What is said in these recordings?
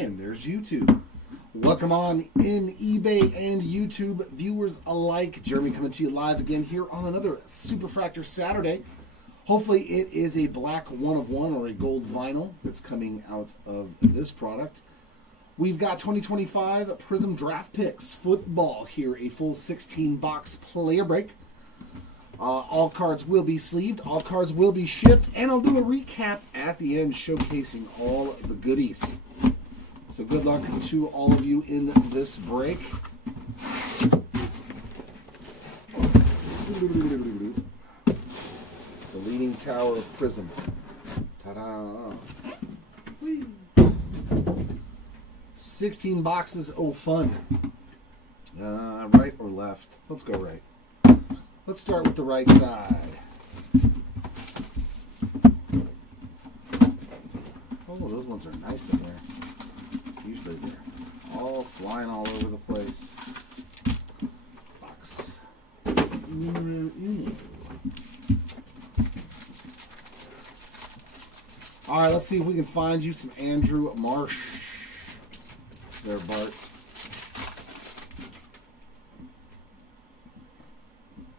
And there's YouTube. Welcome on in eBay and YouTube viewers alike. Jeremy coming to you live again here on another Superfractor Saturday. Hopefully it is a black 1/1 or a gold vinyl that's coming out of this product. We've got 2025 Prizm Draft Picks football here, a full 16-box player break. All cards will be sleeved, all cards will be shipped, and I'll do a recap at the end showcasing all the goodies. So good luck to all of you in this break. The Leaning Tower of Prizm. Ta-da! 16 boxes, oh fun. Right or left? Let's go right. Let's start with the right side. Oh, those ones are nice in there. Usually they're all flying all over the place. Box numero uno. All right, let's see if we can find you some Andrew Marsh. There, Bart.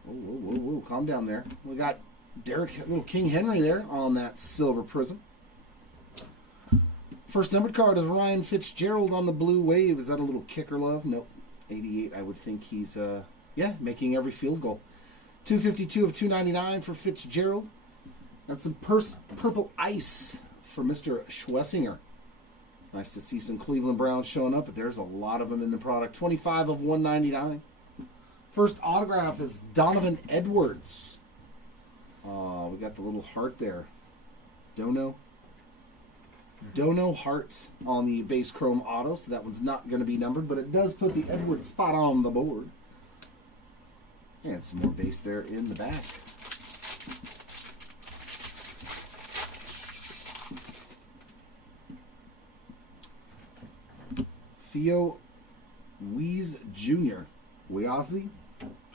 Whoa, calm down there. We got Derek, little King Henry there on that silver Prizm. First numbered card is Ryan Fitzgerald on the blue wave. Is that a little kicker love? Nope. 88, I would think he's, making every field goal. 252 of 299 for Fitzgerald. And some purple ice for Mr. Schwessinger. Nice to see some Cleveland Browns showing up, but there's a lot of them in the product. 25 of 199. First autograph is Donovan Edwards. We got the little heart there. Dono heart on the base chrome auto, so that one's not going to be numbered, but it does put the Edwards spot on the board. And some more base there in the back. Theo Wees Jr. Weasley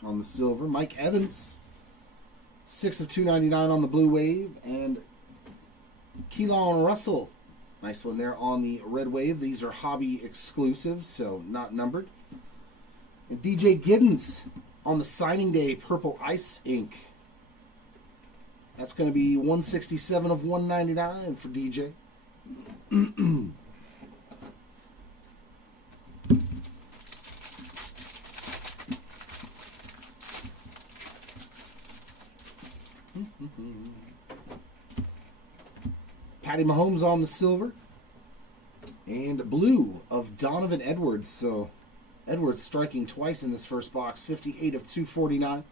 on the silver. Mike Evans, 6 of 299 on the blue wave. And Keelan Russell, nice one there on the red wave. These are hobby exclusives, so not numbered. And DJ Giddens on the signing day, purple ice ink. That's going to be 167 of 199 for DJ. Patty Mahomes on the silver. And blue of Donovan Edwards. So Edwards striking twice in this first box. 58 of 249.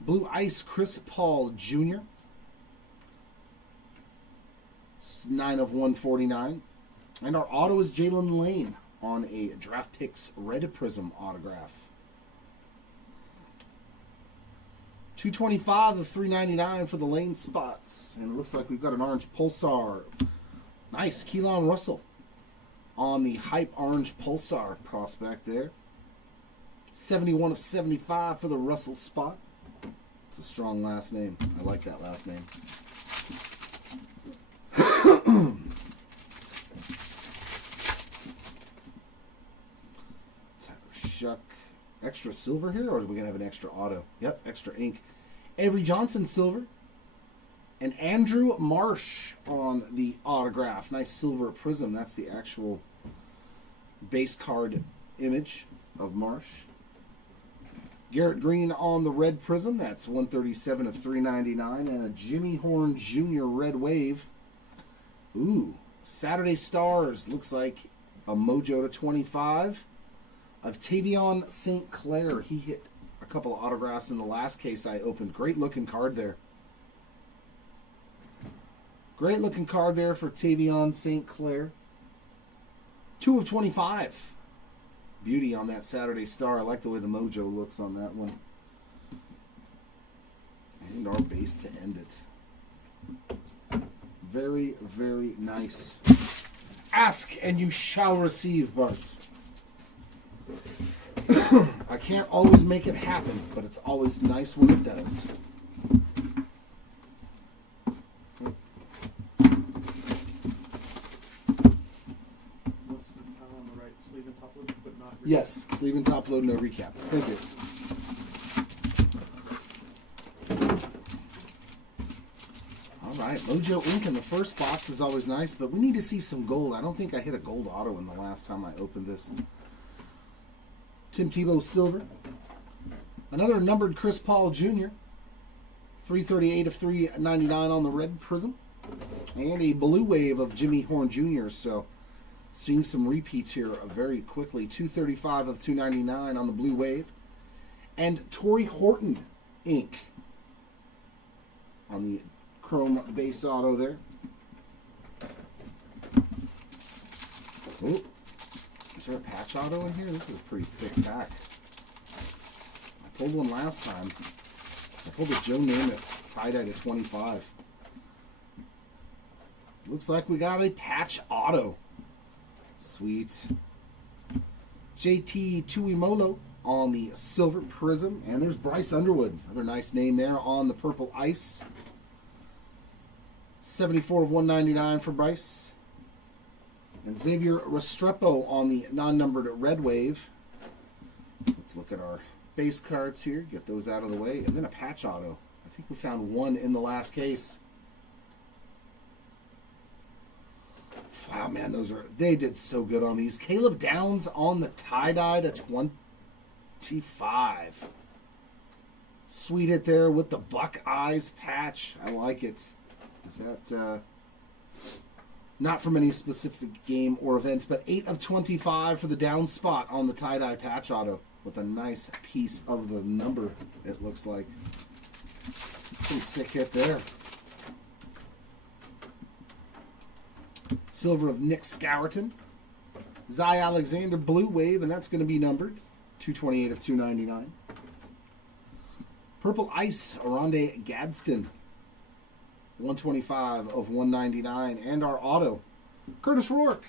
Blue ice Chris Paul Jr. 9 of 149. And our auto is Jalen Lane on a Draft Picks Red Prizm autograph. 225 of 399 for the Lane spots. And it looks like we've got an orange Pulsar. Nice. Keelan Russell on the hype orange Pulsar prospect there. 71 of 75 for the Russell spot. It's a strong last name. I like that last name. Shuck. Extra silver here, or are we going to have an extra auto? Yep, extra ink. Avery Johnson silver. And Andrew Marsh on the autograph. Nice silver Prizm. That's the actual base card image of Marsh. Garrett Green on the red Prizm. That's 137 of 399. And a Jimmy Horn Jr. red wave. Ooh, Saturday Stars. Looks like a Mojo to 25. Of Tavion St. Clair. He hit a couple of autographs in the last case I opened. Great looking card there. Great looking card there for Tavion St. Clair. 2 of 25. Beauty on that Saturday Star. I like the way the Mojo looks on that one. And our base to end it. Very, very nice. Ask and you shall receive, Bart. I can't always make it happen, but it's always nice when it does. Yes, sleeve and top load, no recap. Thank you. All right, Mojo Ink in the first box is always nice, but we need to see some gold. I don't think I hit a gold auto in the last time I opened this. Tim Tebow Silver. Another numbered Chris Paul Jr. 338 of 399 on the red Prizm. And a blue wave of Jimmy Horn Jr. So seeing some repeats here very quickly. 235 of 299 on the blue wave. And Torrey Horton ink on the chrome base auto there. Oh, is there a patch auto in here? This is a pretty thick pack. I pulled one last time. I pulled a Joe Namath tie-dye to 25. Looks like we got a patch auto. Sweet. JT Tuimolo on the silver Prizm. And there's Bryce Underwood. Another nice name there on the purple ice. 74 of 199 for Bryce. And Xavier Restrepo on the non-numbered red wave. Let's look at our base cards here. Get those out of the way. And then a patch auto. I think we found one in the last case. Wow, man, they did so good on these. Caleb Downs on the tie-dye to 25. Sweet hit there with the Buckeyes patch. I like it. Is that not from any specific game or event, but 8 of 25 for the down spot on the tie-dye patch auto with a nice piece of the number, it looks like. Pretty sick hit there. Silver of Nick Scourton. Zy Alexander blue wave, and that's going to be numbered. 228 of 299. Purple Ice, Aronde Gadsden. 125 of 199. And our auto, Curtis Rourke.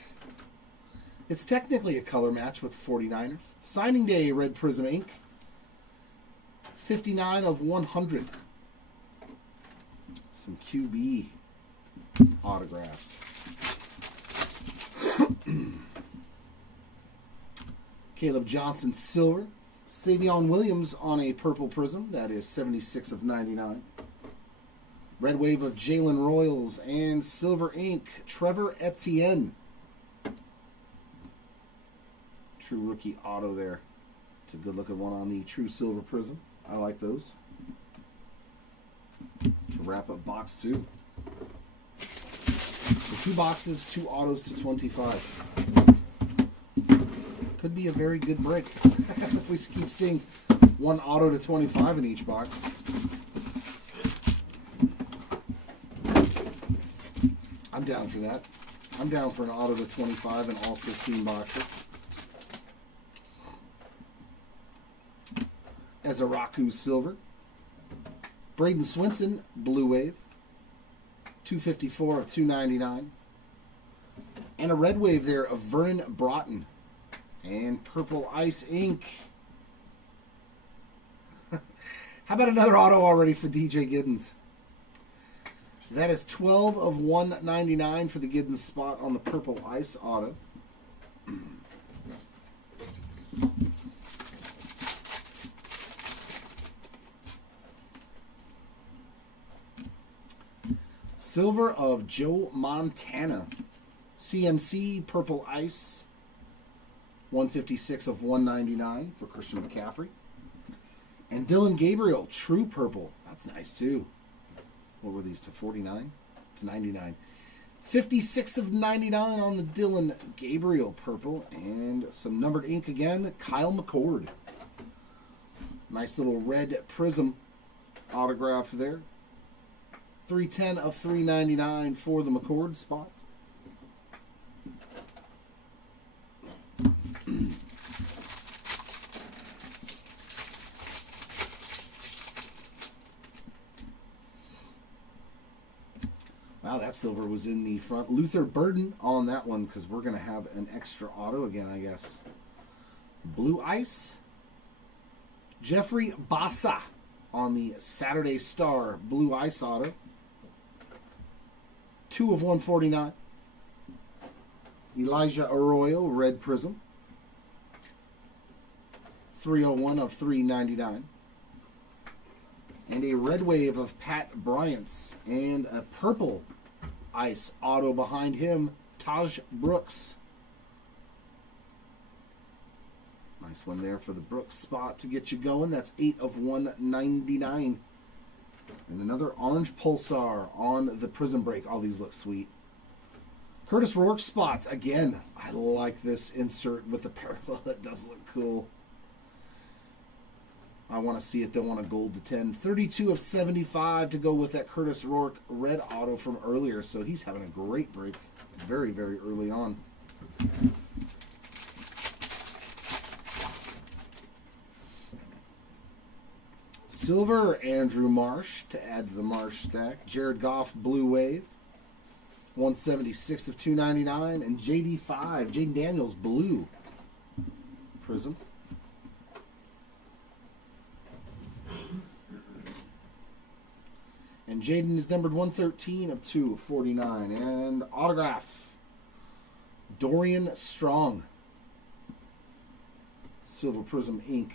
It's technically a color match with the 49ers. Signing Day Red Prizm ink. 59 of 100. Some QB autographs. Caleb Johnson silver. Savion Williams on a purple Prizm. That is 76 of 99. Red wave of Jalen Royals and silver ink. Trevor Etienne. True rookie auto there. It's a good looking one on the true silver Prizm. I like those. To wrap up box 2. So 2 boxes, 2 autos to 25. Could be a very good break if we keep seeing 1 auto to 25 in each box. I'm down for that. I'm down for an auto to 25 in all 16 boxes. Ezaraku silver. Braden Swinson blue wave. 254 of 299. And a red wave there of Vernon Broughton. And purple ice ink. How about another auto already for DJ Giddens? That is 12 of 199 for the Giddens spot on the purple ice auto. Silver of Joe Montana. CMC purple ice. 156 of 199 for Christian McCaffrey. And Dylan Gabriel, true purple. That's nice too. What were these, to 49? To 99. 56 of 99 on the Dylan Gabriel purple. And some numbered ink again. Kyle McCord. Nice little red Prizm autograph there. 310 of 399 for the McCord spot. Wow, that silver was in the front. Luther Burden on that one because we're going to have an extra auto again, I guess. Blue Ice. Jeffrey Bassa on the Saturday Star Blue Ice auto. 2 of 149. Elijah Arroyo, red Prizm. 301 of 399. And a red wave of Pat Bryant's. And a purple ice auto behind him, Taj Brooks. Nice one there for the Brooks spot to get you going. That's 8 of 199. And another orange Pulsar on the Prizm break. All these look sweet. Curtis Rourke spots. Again, I like this insert with the parallel. That does look cool. I want to see it though on a gold to 10. 32 of 75 to go with that Curtis Rourke red auto from earlier. So he's having a great break very, very early on. Silver, Andrew Marsh to add to the Marsh stack. Jared Goff, Blue Wave. 176 of 299. And JD5, Jaden Daniels, Blue Prizm. And Jaden is numbered 113 of 249. And autograph, Dorian Strong. Silver Prizm Ink.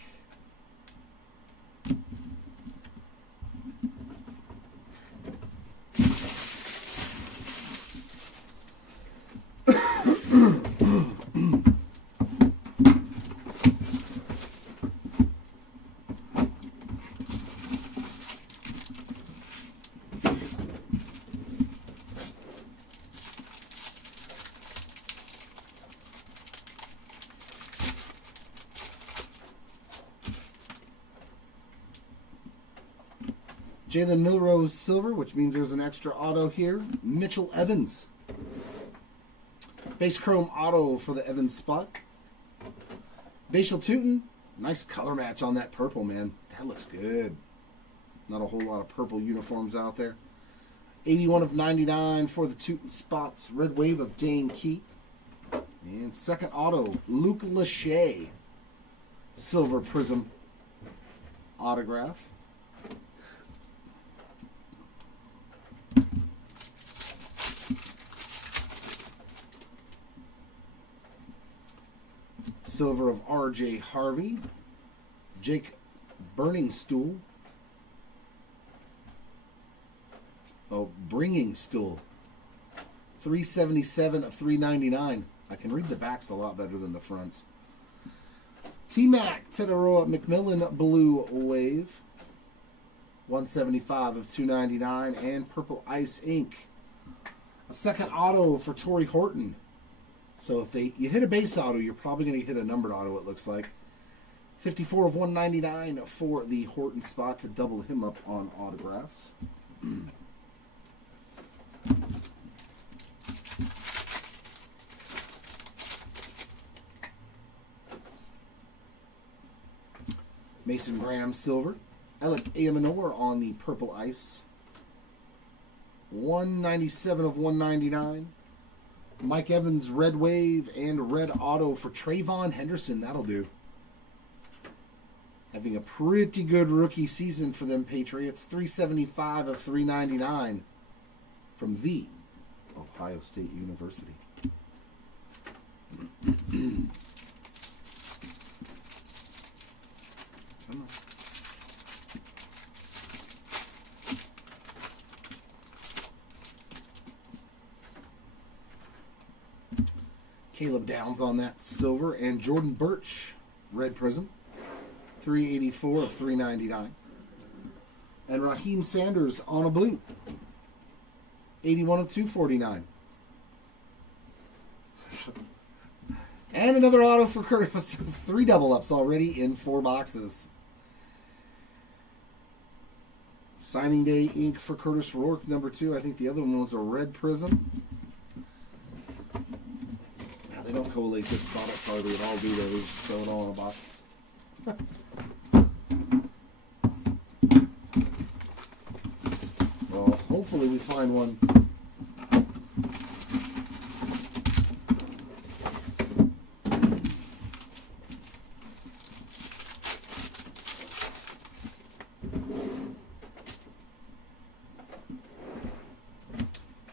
Jalen Milrose Silver, which means there's an extra auto here. Mitchell Evans. Base Chrome auto for the Evans spot. Bashal Tootin. Nice color match on that purple, man. That looks good. Not a whole lot of purple uniforms out there. 81 of 99 for the Tootin spots. Red wave of Dane Key. And second auto, Luke Lachey. Silver Prizm autograph. Silver of R.J. Harvey. Jake Burning Stool. Oh, Bringing Stool. 377 of 399. I can read the backs a lot better than the fronts. T-Mac Tetaroa McMillan Blue Wave. 175 of 299. And Purple Ice Ink. A second auto for Torrey Horton. So if you hit a base auto, you're probably going to hit a numbered auto, it looks like. 54 of 199 for the Horton spot to double him up on autographs. Mason Graham Silver. Alec Amanor on the Purple Ice. 197 of 199. Mike Evans, Red Wave, and Red Auto for Trayvon Henderson. That'll do. Having a pretty good rookie season for them Patriots. 375 of 399 from the Ohio State University. Caleb Downs on that silver, and Jordan Birch, red Prizm, 384 of 399. And Raheem Sanders on a blue, 81 of 249. And another auto for Curtis. 3 double ups already in 4 boxes. Signing day ink for Curtis Rourke, number 2. I think the other one was a red Prizm. They don't collate this product hardly at all, do they? They just throw it all in a box. Well, hopefully we find one.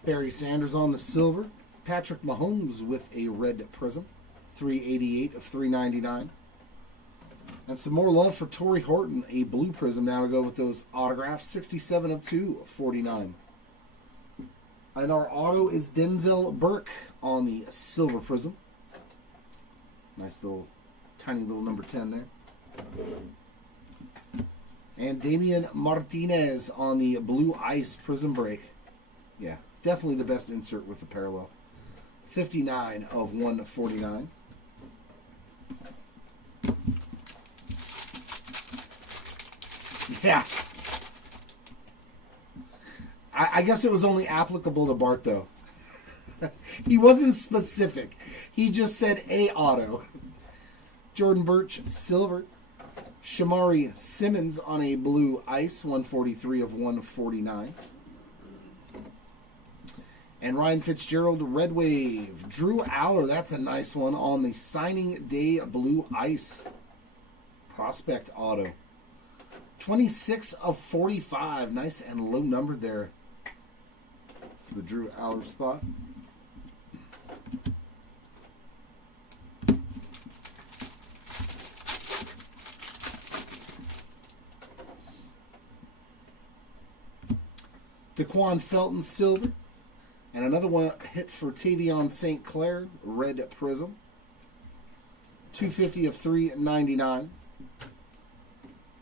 Barry Sanders on the silver. Patrick Mahomes with a red Prizm, 388 of 399. And some more love for Torrey Horton, a blue Prizm now to go with those autographs. 67 of 249. And our auto is Denzel Burke on the silver Prizm. Nice little, tiny little number 10 there. And Damian Martinez on the blue ice Prizm break. Yeah, definitely the best insert with the parallel. 59 of 149. Yeah. I guess it was only applicable to Bart, though. He wasn't specific. He just said a auto. Jordan Birch, silver. Shamari Simmons on a blue ice, 143 of 149. And Ryan Fitzgerald, red wave. Drew Aller, that's a nice one on the signing day blue ice. Prospect auto. 26 of 45. Nice and low numbered there for the Drew Aller spot. Daquan Felton, silver. And another one hit for Tavion St. Clair, red Prizm. 250 of 399.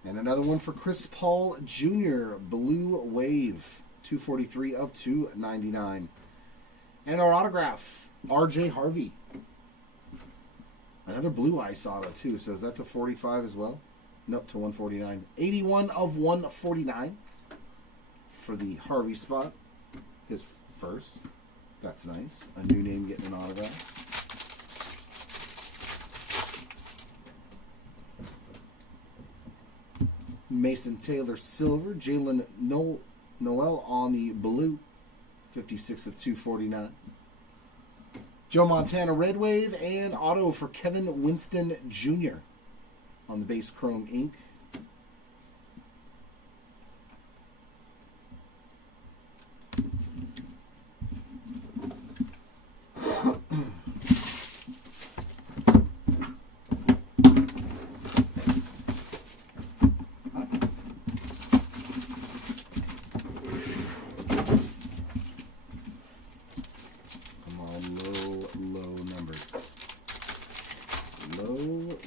And another one for Chris Paul Jr., blue wave. 243 of 299. And our autograph, R.J. Harvey. Another blue ice auto, too. So is that to 45 as well? Nope, to 149. 81 of 149 for the Harvey spot. His first. That's nice. A new name getting an autograph. Mason Taylor, silver. Jalen Noel on the blue. 56 of 249. Joe Montana, red wave. And auto for Kevin Winston Jr. on the base chrome ink.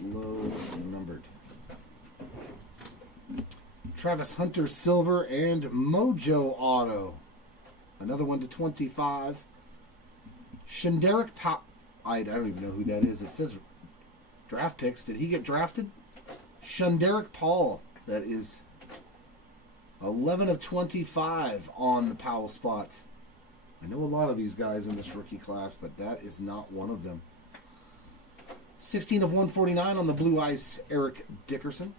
Low numbered. Travis Hunter, silver, and Mojo auto. Another one to 25. Shenderick Powell. I don't even know who that is. It says draft picks. Did he get drafted? Shenderick Paul. That is 11 of 25 on the Powell spot. I know a lot of these guys in this rookie class, but that is not one of them. 16 of 149 on the blue ice, Eric Dickerson.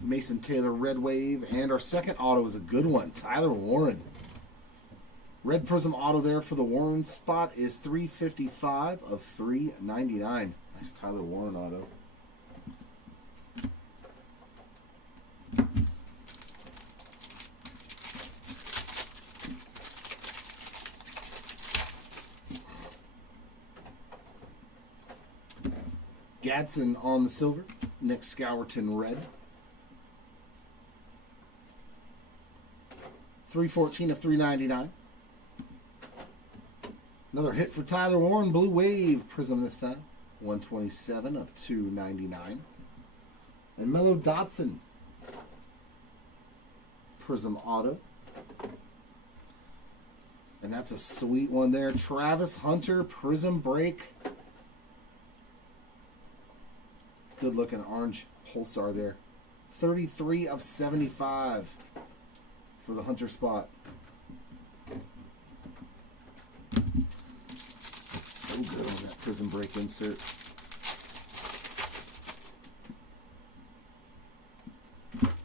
Mason Taylor, red wave. And our second auto is a good one, Tyler Warren. Red Prizm auto there for the Warren spot is 355 of 399. Nice Tyler Warren auto. Gadsden on the silver. Nick Scourton, red. 314 of 399. Another hit for Tyler Warren, blue wave Prizm this time. 127 of 299. And Mello Dotson, Prizm auto. And that's a sweet one there. Travis Hunter, Prizm break. Good looking orange Pulsar there. 33 of 75 for the Hunter spot. So good on that Prizm break insert.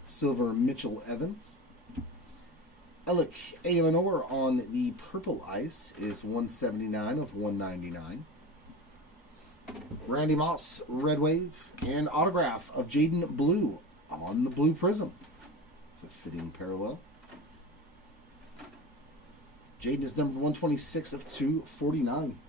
Silver Mitchell Evans. Alec Amanor on the purple ice is 179 of 199. Randy Moss, red wave, and autograph of Jaden Blue on the blue Prizm. It's a fitting parallel. Jaden is number 126 of 249.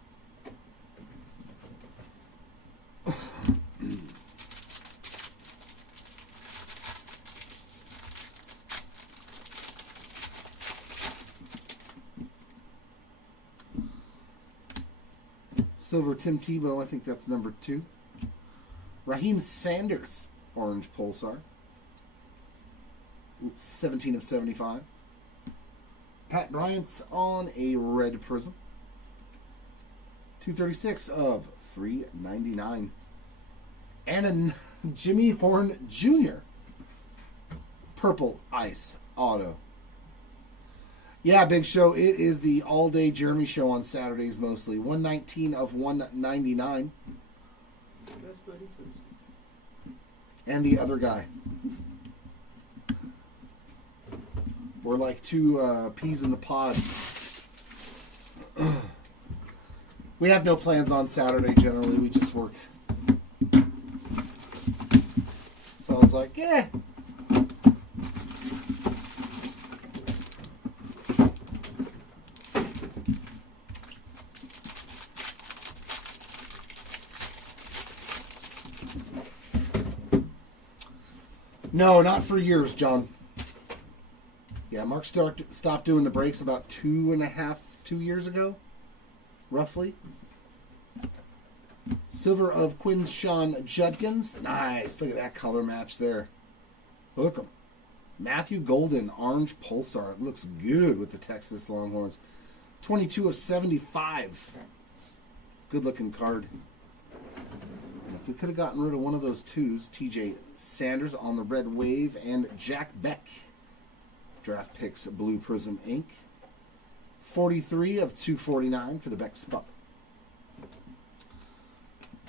Silver Tim Tebow, I think that's number 2. Raheem Sanders, orange Pulsar. 17 of 75. Pat Bryant's on a red Prizm. 236 of 399. And a Jimmy Horn Jr. Purple Ice Auto. Yeah, Big Show. It is the all-day Jeremy show on Saturdays mostly. 119 of 199. And the other guy. We're like 2 peas in the pod. We have no plans on Saturday generally. We just work. So I was like, yeah. No, not for years, John. Yeah, Mark stopped doing the breaks about 2 years ago, roughly. Silver of Quinshawn Judkins. Nice. Look at that color match there. Look 'em. Matthew Golden, orange Pulsar. It looks good with the Texas Longhorns. 22 of 75. Good looking card. If we could have gotten rid of one of those 2s, TJ Sanders on the red wave, and Jack Beck. Draft picks Blue Prizm Inc. 43 of 249 for the Beck spot.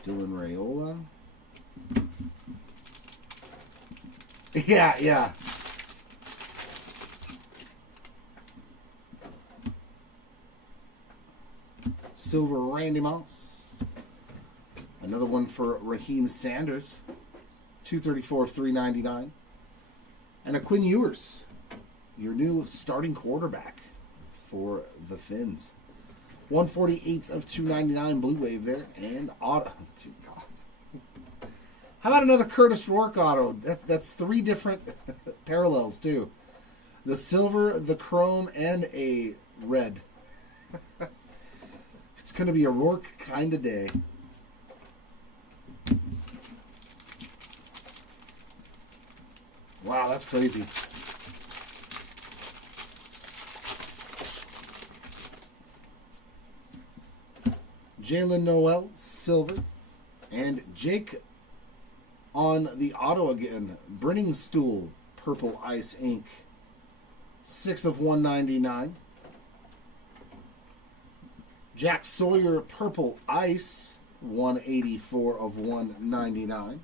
Dylan Raiola. Yeah. Silver Randy Moss. Another one for Raheem Sanders. 234 of 399. And a Quinn Ewers, your new starting quarterback for the Finns. 148 of 299 blue wave there. And auto. Dude, God. How about another Curtis Rourke auto? That's 3 different parallels, too. The silver, the chrome, and a red. It's going to be a Rourke kind of day. Wow, that's crazy. Jalen Noel, silver. And Jake on the auto again. Brenningstool, purple ice ink. 6 of 199. Jack Sawyer, purple ice. 184 of 199.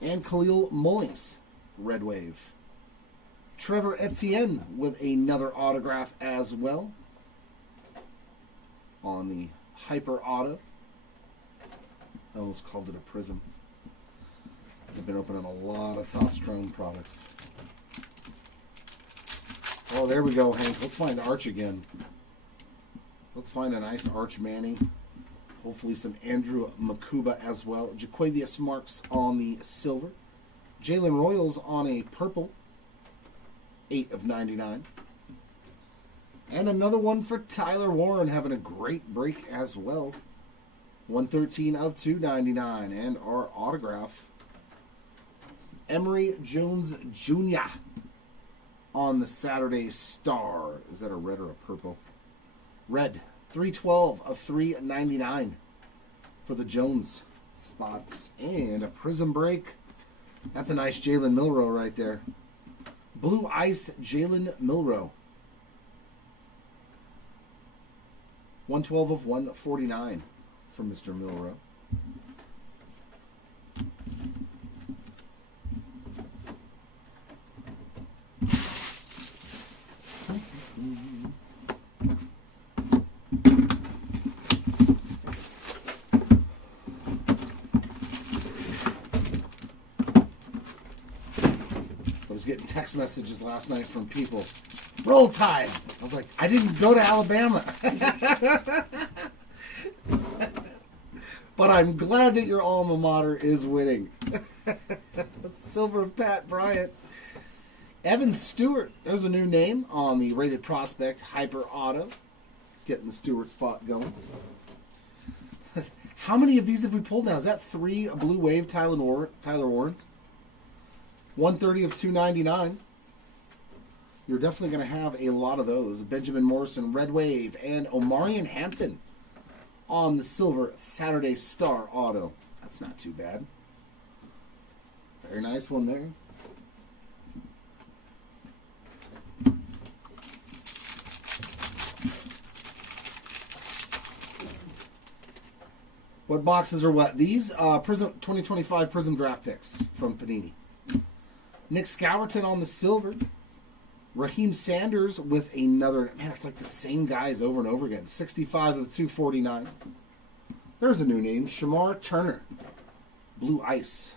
And Khalil Mullings, red wave. Trevor Etienne with another autograph as well on the Hyper Auto. I almost called it a Prizm. I've been opening a lot of Topps Chrome products. Oh, there we go, Hank. Let's find Arch again. Let's find a nice Arch Manning. Hopefully some Andrew Makuba as well. Jaquavius Marks on the silver. Jalen Royals on a purple. 8 of 99. And another one for Tyler Warren, having a great break as well. 113 of 299. And our autograph, Emory Jones Jr. on the Saturday Star. Is that a red or a purple? Red. 312 of 399 for the Jones spots. And a Prizm break. That's a nice Jalen Milroe right there. Blue Ice Jalen Milroe. 112 of 149 for Mr. Milroe. I was getting text messages last night from people. Roll Tide. I was like, I didn't go to Alabama. But I'm glad that your alma mater is winning. Silver of Pat Bryant. Evan Stewart. There's a new name on the Rated Prospect Hyper Auto. Getting the Stewart spot going. How many of these have we pulled now? Is that 3 Blue Wave Tyler Warrens? 130 of 299. You're definitely going to have a lot of those. Benjamin Morrison, Red Wave, and Omarion Hampton on the silver Saturday Star Auto. That's not too bad. Very nice one there. What boxes are what? These Prizm 2025 Prizm draft picks from Panini. Nick Scowerton on the silver. Raheem Sanders with another... Man, it's like the same guys over and over again. 65 of 249. There's a new name. Shamar Turner. Blue Ice.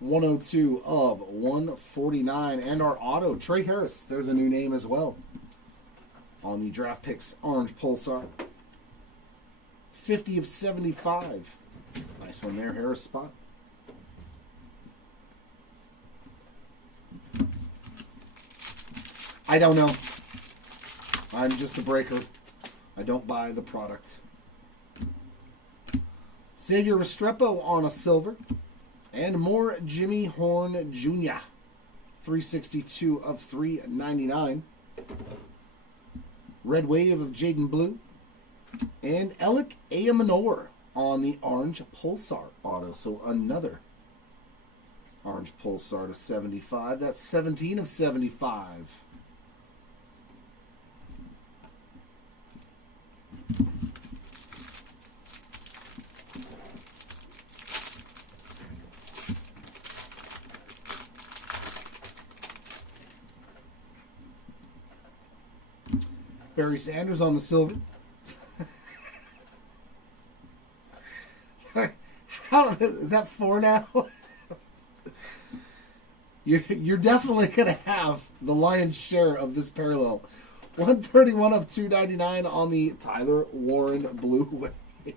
102 of 149. And our auto, Trey Harris. There's a new name as well. On the draft picks, Orange Pulsar. 50 of 75. Nice one there, Harris spot. I don't know. I'm just a breaker. I don't buy the product. Xavier Restrepo on a silver. And more Jimmy Horn Jr. 362 of 399. Red Wave of Jaden Blue. And Alec Ayamanor on the Orange Pulsar auto. So another Orange Pulsar to 75. That's 17 of 75. Barry Sanders on the silver. How is that 4 now? You're definitely going to have the lion's share of this parallel. 131 of 299 on the Tyler Warren Blue Wave.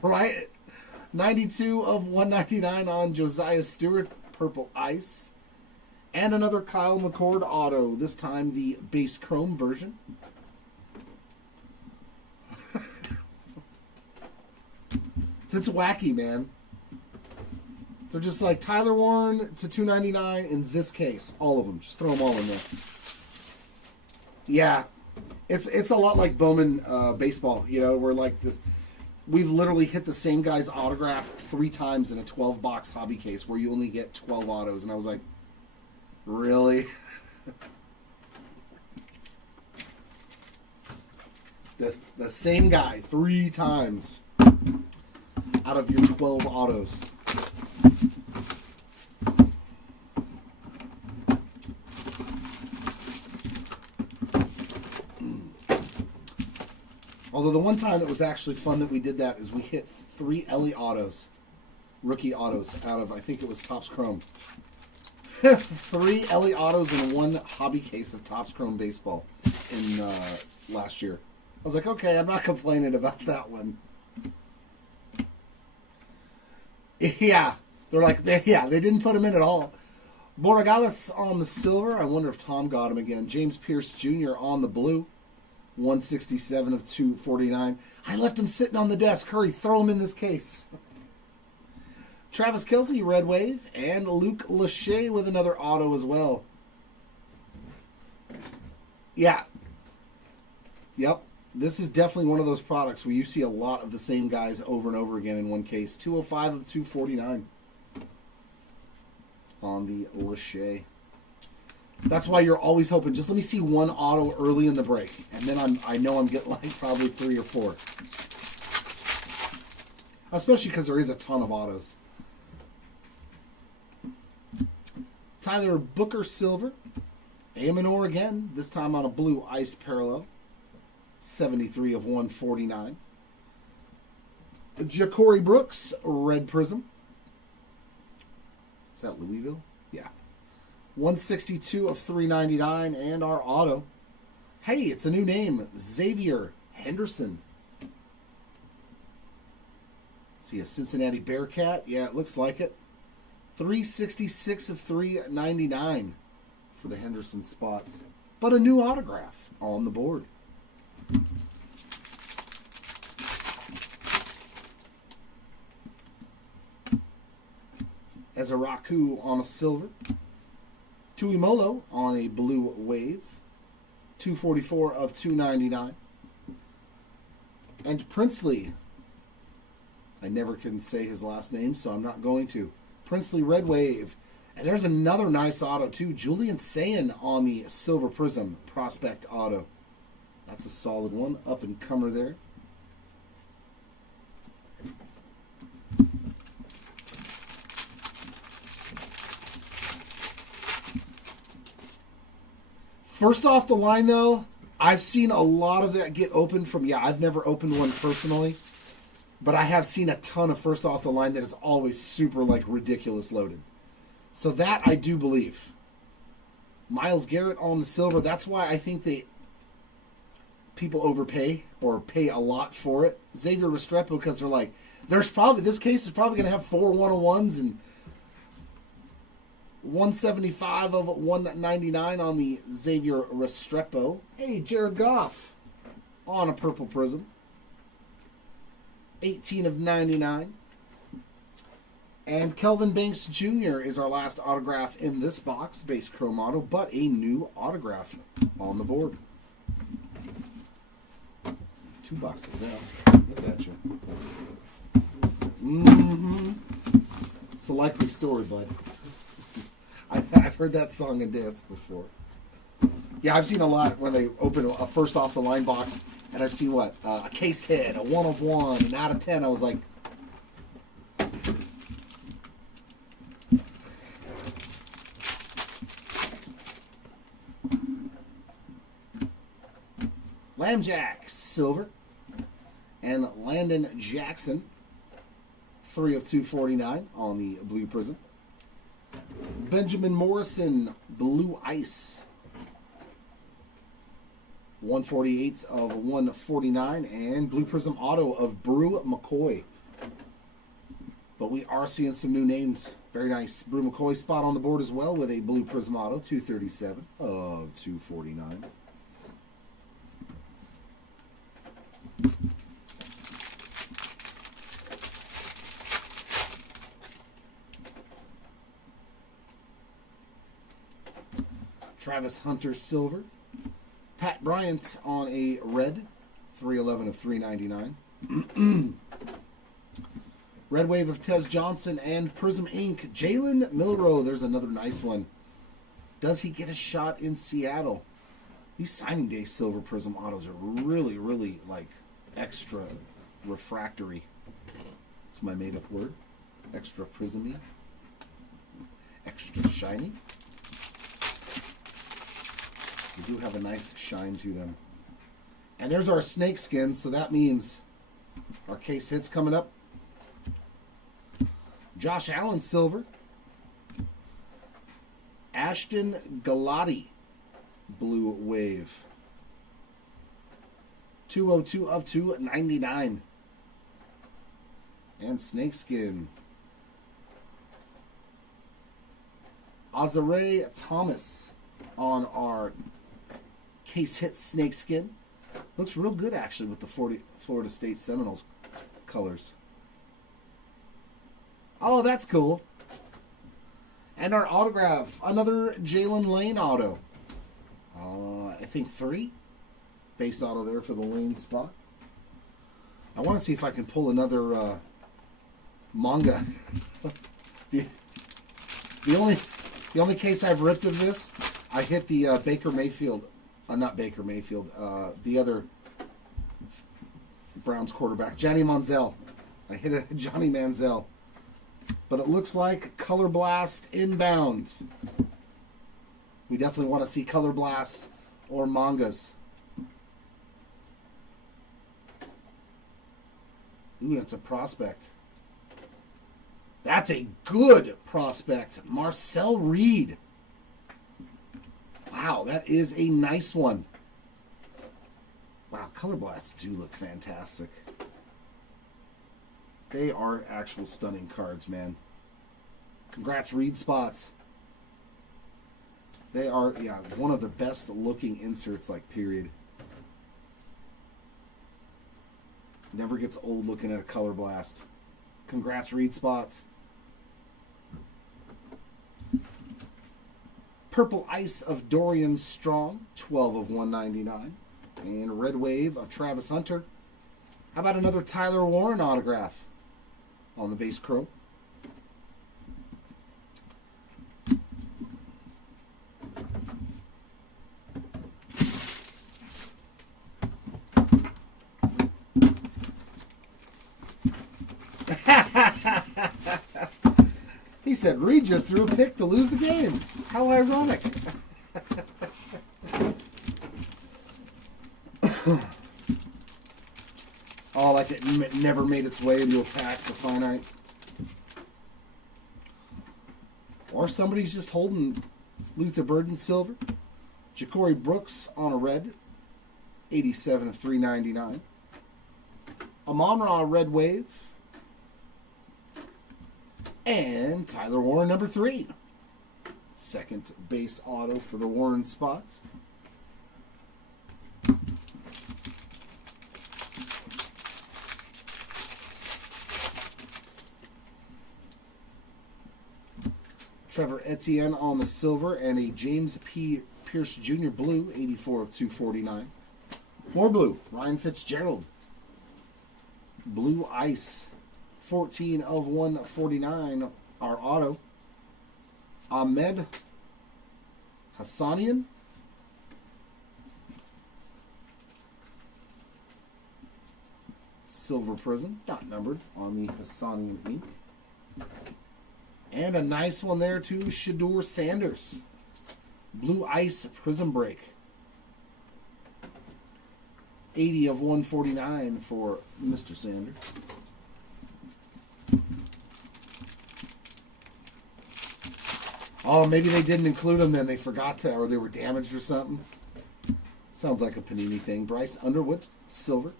Right? 92 of 199 on Josiah Stewart Purple Ice. And another Kyle McCord auto, this time the base chrome version. That's wacky, man. They're just like Tyler Warren to 299 in this case. All of them. Just throw them all in there. Yeah. It's a lot like Bowman baseball, you know, where like this... We've literally hit the same guy's autograph 3 times in a 12-box hobby case where you only get 12 autos. And I was like, really? the same guy 3 times out of your 12 autos. Although the one time that was actually fun that we did that is we hit 3 Ellie autos, rookie autos, out of, I think it was Topps Chrome. 3 Ellie autos in 1 hobby case of Topps Chrome baseball in last year. I was like, okay, I'm not complaining about that one. Yeah, they're like, they didn't put him in at all. Borregales on the silver. I wonder if Tom got him again. James Pierce Jr. on the blue. 167 of 249. I left him sitting on the desk. Hurry, throw him in this case. Travis Kelce, Red Wave, and Luke Lachey with another auto as well. Yeah. Yep. This is definitely one of those products where you see a lot of the same guys over and over again in one case. 205 of 249 on the Lachey. That's why you're always hoping, just let me see 1 auto early in the break. And then I know I'm getting like probably 3 or 4. Especially because there is a ton of autos. Tyler Booker Silver. Ayamanor again, this time on a blue ice parallel. 73 of 149. Ja'Cory Brooks, Red Prizm. Is that Louisville? Yeah. 162 of 399, and our auto. Hey, it's a new name. Xavier Henderson. See a Cincinnati Bearcat? Yeah, it looks like it. 366 of 399 for the Henderson spot. But a new autograph on the board. Ezeraku on a silver. Tuimolo on a blue wave. 244 of 299. And Princely. I never can say his last name, so I'm not going to. Princely Red Wave. And there's another nice auto, too. Julian Sayin on the Silver Prizm Prospect auto. That's a solid one. Up and comer there. First off the line, though, I've seen a lot of that get opened from, I've never opened one personally, but I have seen a ton of first off the line that is always super, ridiculous loaded. So that I do believe. Myles Garrett on the silver. That's why I think people overpay or pay a lot for it. Xavier Restrepo, because they're like, this case is probably going to have 4 101s and 175 of 199 on the Xavier Restrepo. Hey, Jared Goff on a purple Prizm. 18 of 99. And Kelvin Banks Jr. is our last autograph in this box, base chrome auto, but a new autograph on the board. 2 boxes now. Look at you. It's a likely story, bud. I've heard that song and dance before. Yeah, I've seen a lot when they open a first off the line box, and I've seen a case hit, a 1 of 1, and out of 10, I was like, Lamjack silver, and Landon Jackson 3 of 249 on the blue Prizm. Benjamin Morrison blue ice, 148 of 149, and blue Prizm auto of Brew McCoy. But we are seeing some new names. Very nice. Brew McCoy spot on the board as well with a blue Prizm auto, 237 of 249. Travis Hunter silver. Pat Bryant on a red, 311 of 399. Red wave of Tez Johnson and Prizm Inc. Jalen Milroe. There's another nice one. Does he get a shot in Seattle? These signing day silver Prizm autos are really, really extra refractory. It's my made up word. Extra prismy. Extra shiny. They do have a nice shine to them. And there's our snake skin, so that means our case hits coming up. Josh Allen silver. Ashton Galati blue wave. 202 of 299. And snakeskin. Azare Thomas on our case hit snakeskin. Looks real good actually with the Florida State Seminoles colors. Oh, that's cool. And our autograph, another Jalen Lane auto. I think 3. Base auto there for the Lane spot. I want to see if I can pull another manga. the only case I've ripped of this, I hit the Baker Mayfield. Not Baker Mayfield. The other Browns quarterback, Johnny Manziel. I hit a Johnny Manziel. But it looks like Color Blast inbound. We definitely want to see Color Blasts or mangas. Ooh, that's a prospect. That's a good prospect. Marcel Reed. Wow, that is a nice one. Wow, Color Blasts do look fantastic. They are actual stunning cards, man. Congrats, Reed spots. They are, one of the best looking inserts, period. Never gets old looking at a Color Blast. Congrats, Reed spots. Purple Ice of Dorian Strong, 12 of 199. And Red Wave of Travis Hunter. How about another Tyler Warren autograph on the base chrome? He said Reed just threw a pick to lose the game. How ironic. Oh, like it never made its way into a pack for finite. Or somebody's just holding Luther Burden silver. Ja'Cory Brooks on a red. 87 of 399. Amon-Ra red wave. And Tyler Warren number 3. Second base auto for the Warren spot. Trevor Etienne on the silver and a James P. Pierce Jr. blue, 84 of 249. More blue, Ryan Fitzgerald. Blue Ice, 14 of 149, our auto. Ahmed Hassanian. Silver Prizm, not numbered, on the Hassanian ink. And a nice one there to Shedeur Sanders. Blue Ice Prism Break. 80 of 149 for Mr. Sanders. Oh, maybe they didn't include them then. They forgot to, or they were damaged or something. Sounds like a Panini thing. Bryce Underwood, silver.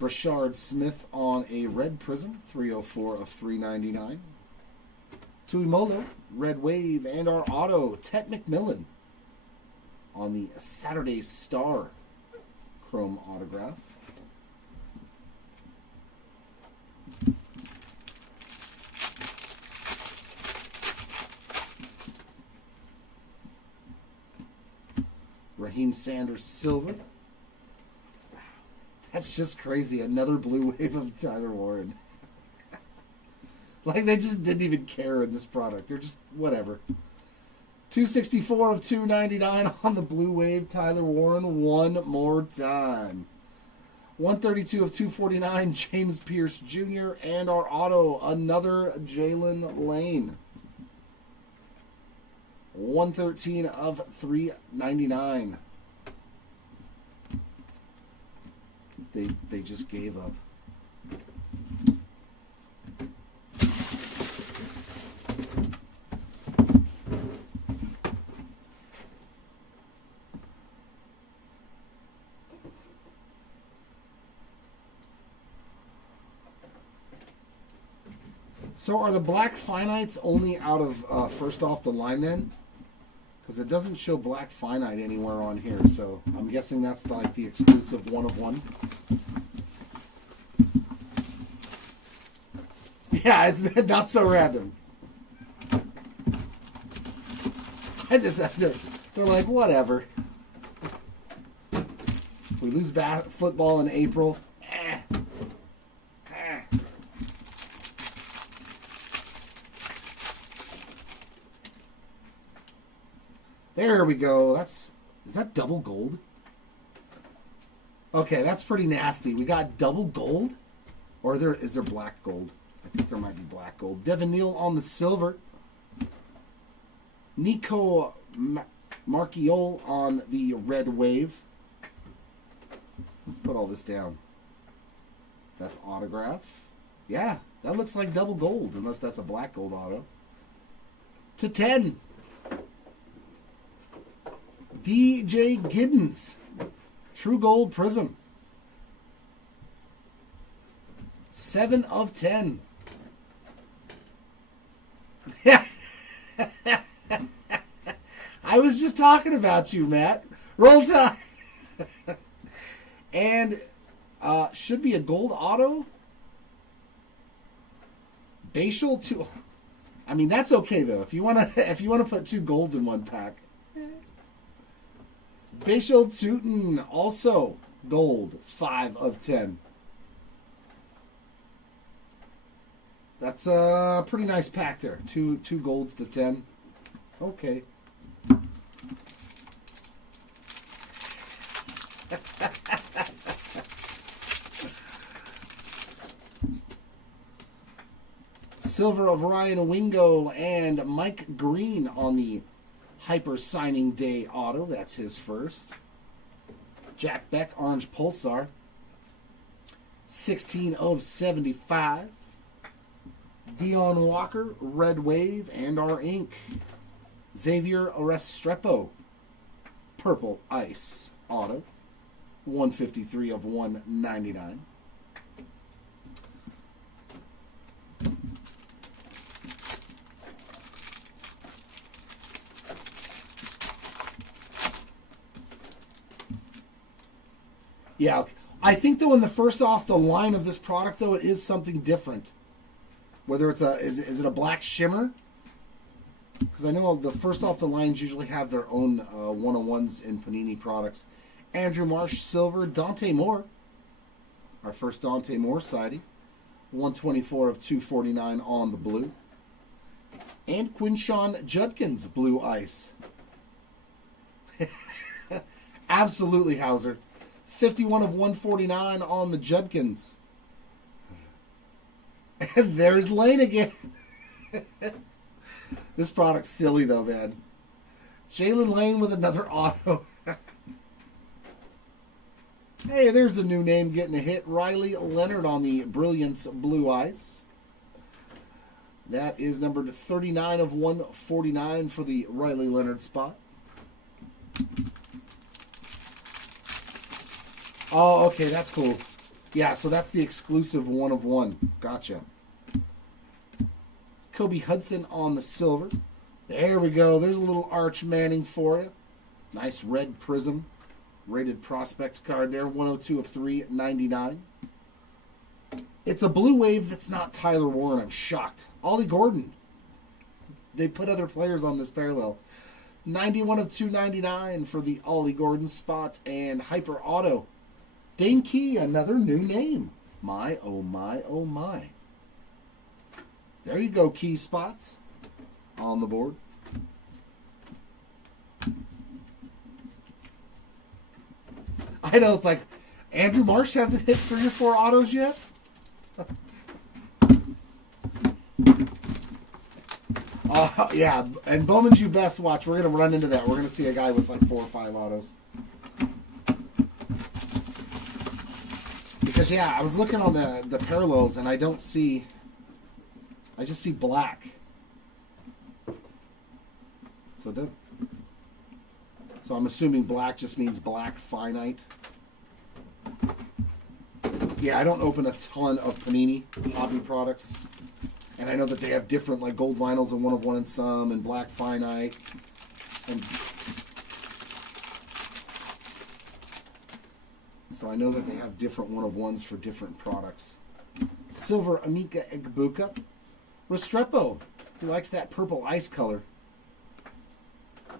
Brashard Smith on a red prism, 304 of 399. Tuimolo, red wave, and our auto, Tet McMillan on the Saturday Star chrome autograph. Raheem Sanders silver. That's just crazy. Another blue wave of Tyler Warren. Like, they just didn't even care in this product. They're just, whatever. 264 of 299 on the blue wave. Tyler Warren one more time. 132 of 249, James Pierce Jr. And our auto, another Jalen Lane. 113 of 399. They just gave up. So are the black finites only out of first off the line then? Because it doesn't show black finite anywhere on here, so I'm guessing that's like the exclusive one of one. Yeah, it's not so random. They're like, whatever. We lose football in April. There we go. Is that double gold? Okay, that's pretty nasty. We got double gold? Or is there black gold? I think there might be black gold. Devin Neal on the silver. Nico Marchiol on the red wave. Let's put all this down. That's autograph. Yeah, that looks like double gold, unless that's a black gold auto. To 10. DJ Giddens, True Gold Prism. 7 of 10. I was just talking about you, Matt. Roll Tide. And should be a gold auto. Bashal to I mean, that's okay though. If you wanna put 2 golds in one pack. Bishel Tootin, also gold, 5 of 10. That's a pretty nice pack there. Two golds to 10. Okay. Silver of Ryan Wingo and Mike Green on the Hyper Signing Day auto. That's his first. Jack Beck, Orange Pulsar. 16 of 75. Dion Walker, Red Wave, and our ink. Xavier Restrepo, Purple Ice auto. 153 of 199. Yeah, I think though in the first off the line of this product though it is something different. Whether it's is it a black shimmer? Because I know the first off the lines usually have their own 101s in Panini products. Andrew Marsh Silver, Dante Moore. Our first Dante Moore siding. 124 of 249 on the blue. And Quinshon Judkins Blue Ice. Absolutely, Hauser. 51 of 149 on the Judkins. And there's Lane again. This product's silly though, man. Jalen Lane with another auto. Hey, there's a new name getting a hit. Riley Leonard on the Brilliance Blue Eyes. That is numbered 39 of 149 for the Riley Leonard spot. Oh, okay, that's cool. Yeah, so that's the exclusive 1 of 1. Gotcha. Kobe Hudson on the silver. There we go. There's a little Arch Manning for you. Nice red Prizm. Rated prospect card there. 102 of 399. It's a blue wave that's not Tyler Warren. I'm shocked. Ollie Gordon. They put other players on this parallel. 91 of 299 for the Ollie Gordon spot. And Hyper Auto. Dane Key, another new name. My, oh my, oh my. There you go, Key spots on the board. I know, it's like, Andrew Marsh hasn't hit 3 or 4 autos yet? Yeah, and Bowman's You Best watch. We're going to run into that. We're going to see a guy with like 4 or 5 autos. Because, yeah, I was looking on the parallels, and I don't see... I just see black. So I'm assuming black just means black finite. Yeah, I don't open a ton of Panini hobby products. And I know that they have different, like, gold vinyls and 1 of 1 in some, and black finite. And so I know that they have different 1 of 1s for different products. Silver Amika Egbuka. Restrepo, he likes that purple ice color.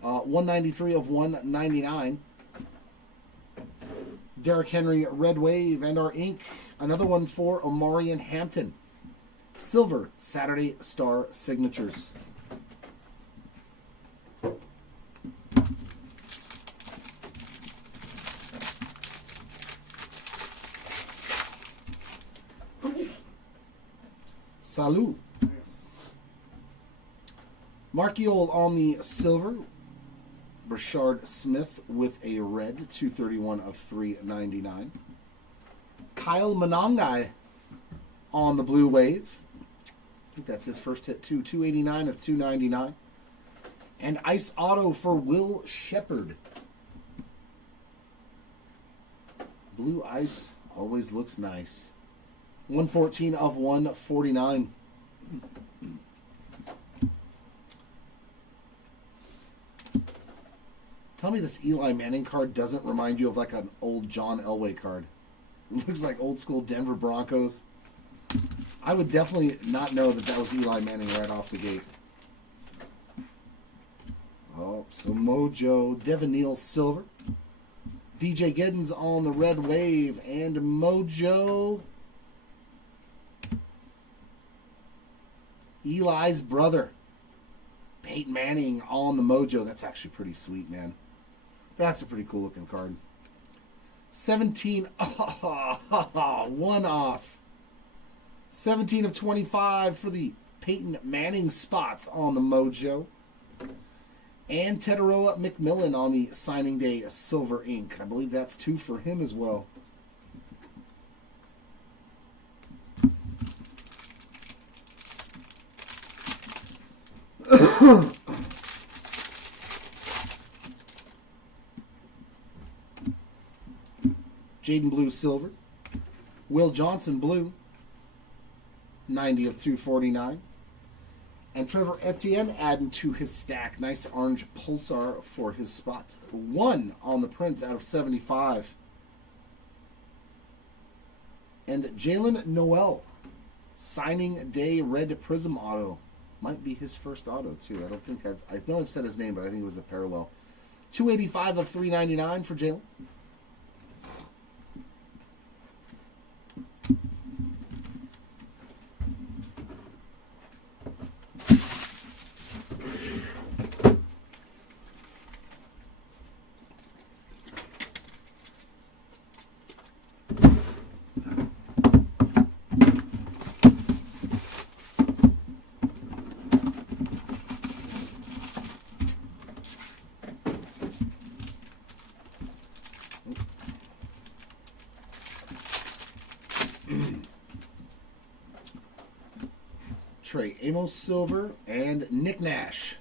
193 of 199. Derrick Henry, Red Wave, and our ink. Another one for Omarion Hampton. Silver, Saturday Star Signatures. Salud. Marchiol on the silver. Rashard Smith with a red. 231 of 399. Kyle Monangai on the blue wave. I think that's his first hit too. 289 of 299. And ice auto for Will Shepard. Blue ice always looks nice. 114 of 149. Tell me this Eli Manning card doesn't remind you of like an old John Elway card. It looks like old school Denver Broncos. I would definitely not know that that was Eli Manning right off the gate. So Mojo, Devin Neal Silver. DJ Giddens on the red wave. And Mojo, Eli's brother, Peyton Manning on the Mojo. That's actually pretty sweet, man. That's a pretty cool looking card. 17, one off. 17 of 25 for the Peyton Manning spots on the Mojo. And Teteroa McMillan on the signing day silver ink. I believe that's 2 for him as well. Jaden Blue silver. Will Johnson blue. 90 of 249. And Trevor Etienne adding to his stack. Nice orange pulsar for his spot. 1 on the prints out of 75. And Jalen Noel, signing day red Prizm auto. Might be his first auto too. I know I've said his name, but I think it was a parallel. 285 of 399 for Jalen. Trey Amos silver and Nick Nash.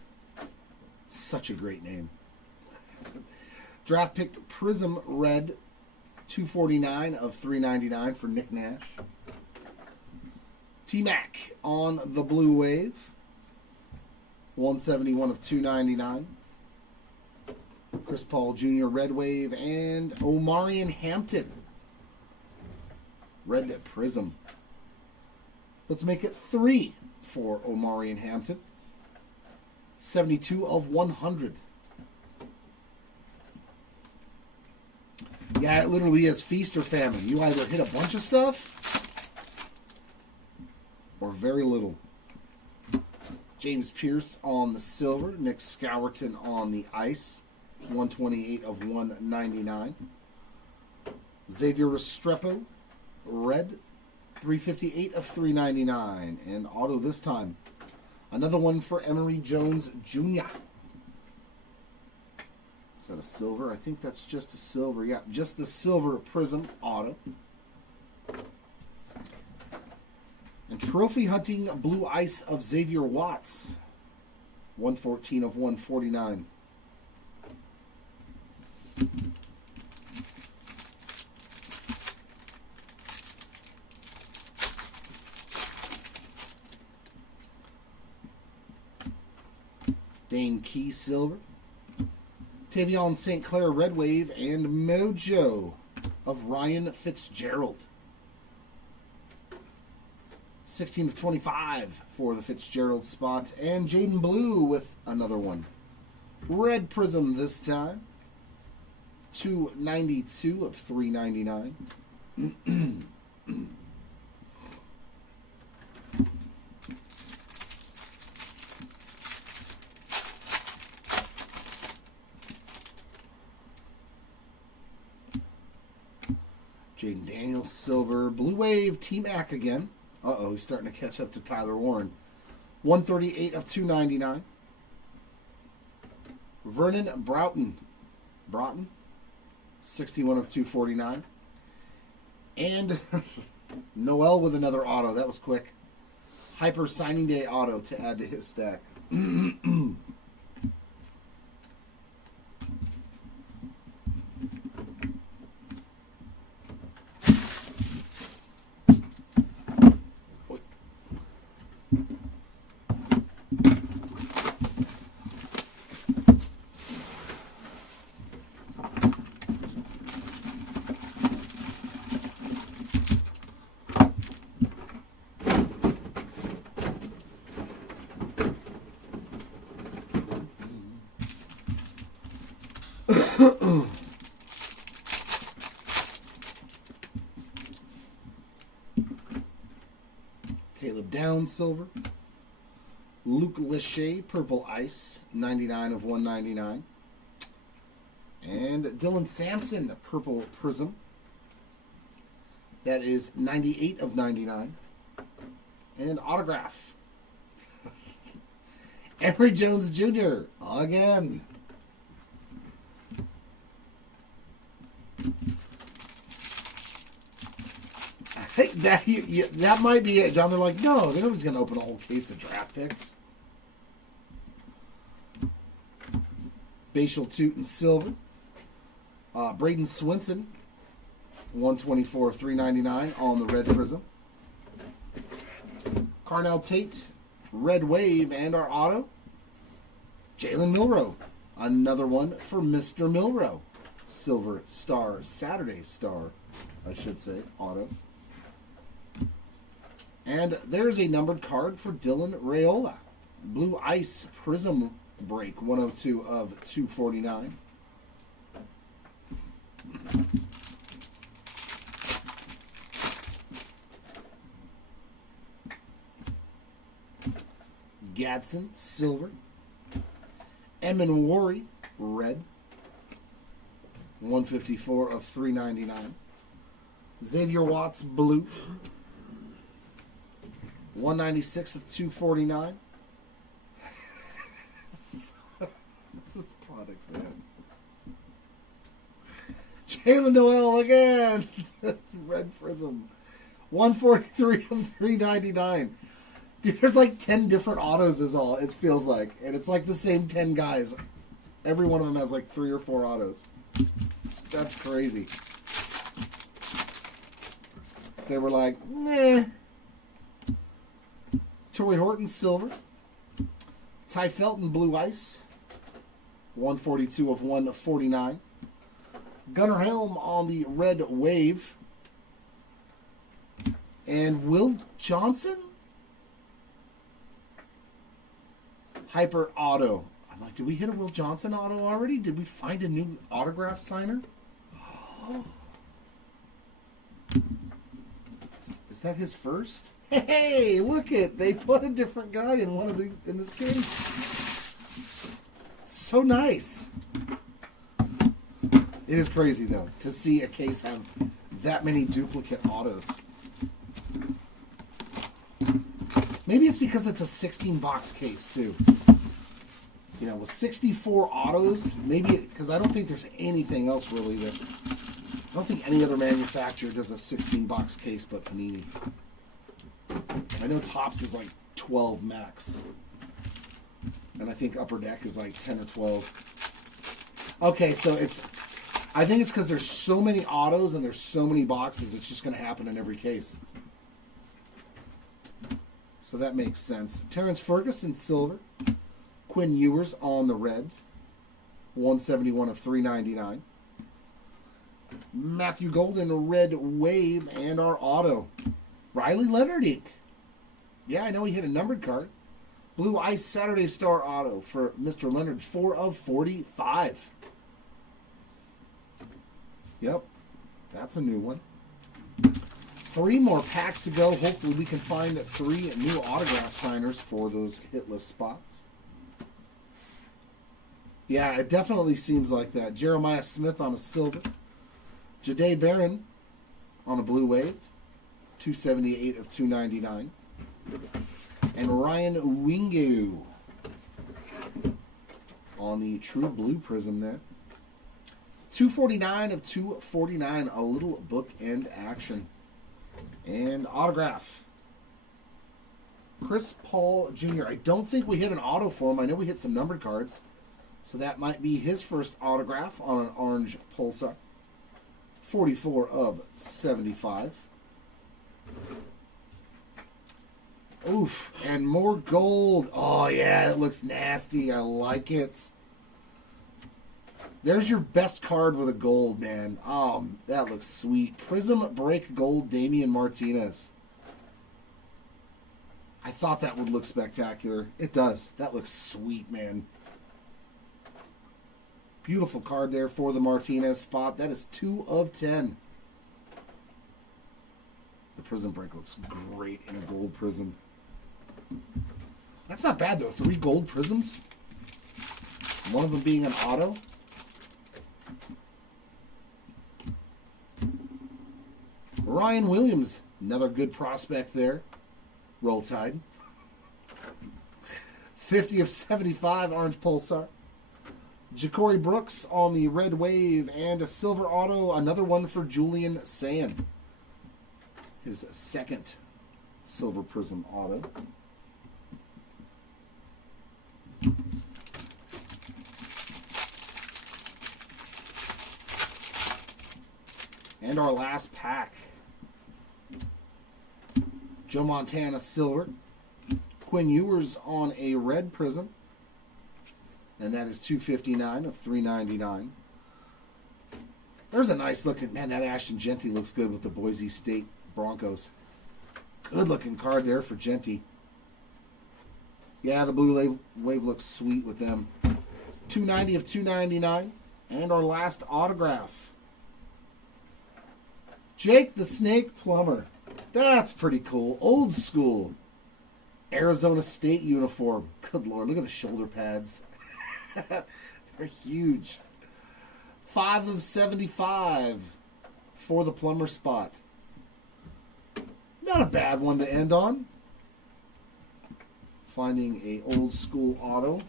Such a great name. Draft picked Prizm red, 249 of 399 for Nick Nash. T-Mac on the blue wave, 171 of 299. Chris Paul Jr. red wave and Omarion Hampton red Prizm. Let's make it 3 for Omarion Hampton. 72 of 100. Yeah, it literally is feast or famine. You either hit a bunch of stuff or very little. James Pierce on the silver. Nick Scowerton on the ice. 128 of 199. Xavier Restrepo, red. 358 of 399. And auto this time. Another one for Emory Jones Jr. Is that a silver? I think that's just a silver. Yeah, just the silver Prizm auto. And trophy hunting blue ice of Xavier Watts. 114 of 149. Dane Key silver. Tavion St. Clair red wave and Mojo of Ryan Fitzgerald. 16 of 25 for the Fitzgerald spot. And Jaden Blue with another one. Red Prizm this time. 292 of 399. Jaden Daniels, silver. Blue Wave, T-Mac again. Uh-oh, he's starting to catch up to Tyler Warren. 138 of 299. Vernon Broughton. 61 of 249. And Noel with another auto. That was quick. Hyper signing day auto to add to his stack. Caleb Downs, silver. Luke Lachey, purple ice, 99 of 199. And Dylan Sampson, purple Prizm. That is 98 of 99. And autograph. Emory Jones Jr. again. I think that might be it, John. They're like, no, nobody's going to open a whole case of draft picks. Bashal Toot and silver. Braden Swinson, 124 of 399 on the red Prizm. Carnell Tate, red wave, and our auto. Jalen Milroe, another one for Mr. Milroe. Silver star, Saturday star, I should say, auto. And there's a numbered card for Dylan Raiola. Blue Ice Prizm break, 102 of 249. Gadsden, silver. Emin Worry, red. 154 of 399. Xavier Watts, blue. 196 of 249. This is the product, man. Jalen Noel again. Red Prizm. 143 of 399. There's like 10 different autos is all it feels like. And it's like the same 10 guys. Every one of them has like 3 or 4 autos. That's crazy. They were like, nah. Torrey Horton, silver. Ty Felton, blue ice. 142 of 149. Gunnar Helm on the red wave. And Will Johnson? Hyper auto. I'm like, did we hit a Will Johnson auto already? Did we find a new autograph signer? Oh. Is that his first? Hey, look it! They put a different guy in one of these in this case. So nice. It is crazy though to see a case have that many duplicate autos. Maybe it's because it's a 16-box case too. You know, with 64 autos, maybe because I don't think there's anything else really that. I don't think any other manufacturer does a 16-box case but Panini. I know Topps is like 12 max. And I think Upper Deck is like 10 or 12. Okay, so I think it's because there's so many autos and there's so many boxes, it's just going to happen in every case. So that makes sense. Terrence Ferguson, silver. Quinn Ewers on the red. 171 of 399. Matthew Golden, red wave, and our auto. Riley Leonard ink. Yeah, I know he hit a numbered card. Blue Ice Saturday Star auto for Mr. Leonard, 4 of 45. Yep, that's a new one. 3 more packs to go. Hopefully we can find 3 new autograph signers for those hit list spots. Yeah, it definitely seems like that. Jeremiah Smith on a silver. Jahdae Barron on a blue wave. 278 of 299. And Ryan Wingu on the true blue Prizm there. 249 of 249. A little bookend action. And autograph. Chris Paul Jr. I don't think we hit an auto for him. I know we hit some numbered cards. So that might be his first autograph on an orange Pulsar. 44 of 75. Oof, and more gold. Oh, yeah, it looks nasty. I like it. There's your best card with a gold, man. Oh, that looks sweet. Prizm Break Gold, Damian Martinez. I thought that would look spectacular. It does. That looks sweet, man. Beautiful card there for the Martinez spot. That is 2 of 10. The Prizm break looks great in a gold Prizm. That's not bad, though. 3 gold Prizms. One of them being an auto. Ryan Williams, another good prospect there. Roll Tide. 50 of 75, Orange Pulsar. Ja'Cory Brooks on the red wave, and a silver auto, another one for Julian Sand. His second silver Prizm auto. And our last pack. Joe Montana silver. Quinn Ewers on a red Prizm. And that is 259 of 399. There's a nice looking, man, that Ashton Genty looks good with the Boise State Broncos. Good looking card there for Genty. Yeah, the blue wave looks sweet with them. It's 290 of 299. And our last autograph. Jake the Snake Plumber. That's pretty cool. Old school. Arizona State uniform. Good Lord, look at the shoulder pads. They're huge. 5 of 75 for the plumber spot. Not a bad one to end on. Finding a old school auto.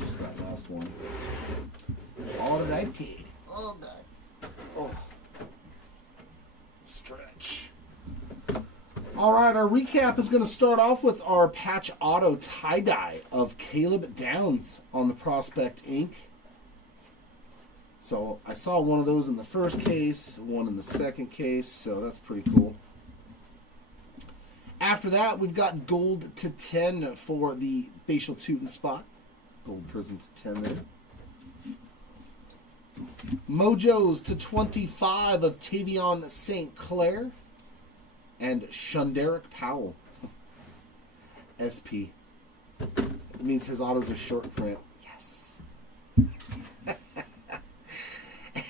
Just that last one. Alrighty. Oh, God. Oh. Stretch. All right, our recap is going to start off with our patch auto tie-dye of Caleb Downs on the Prospect Inc. So I saw one of those in the first case, one in the second case, so that's pretty cool. After that, we've got gold to 10 for the facial Tootin spot. Gold Prizm to 10 there. Mojos to 25 of Tavion St. Clair. And Shunderick Powell. SP. It means his autos are short print. Yes.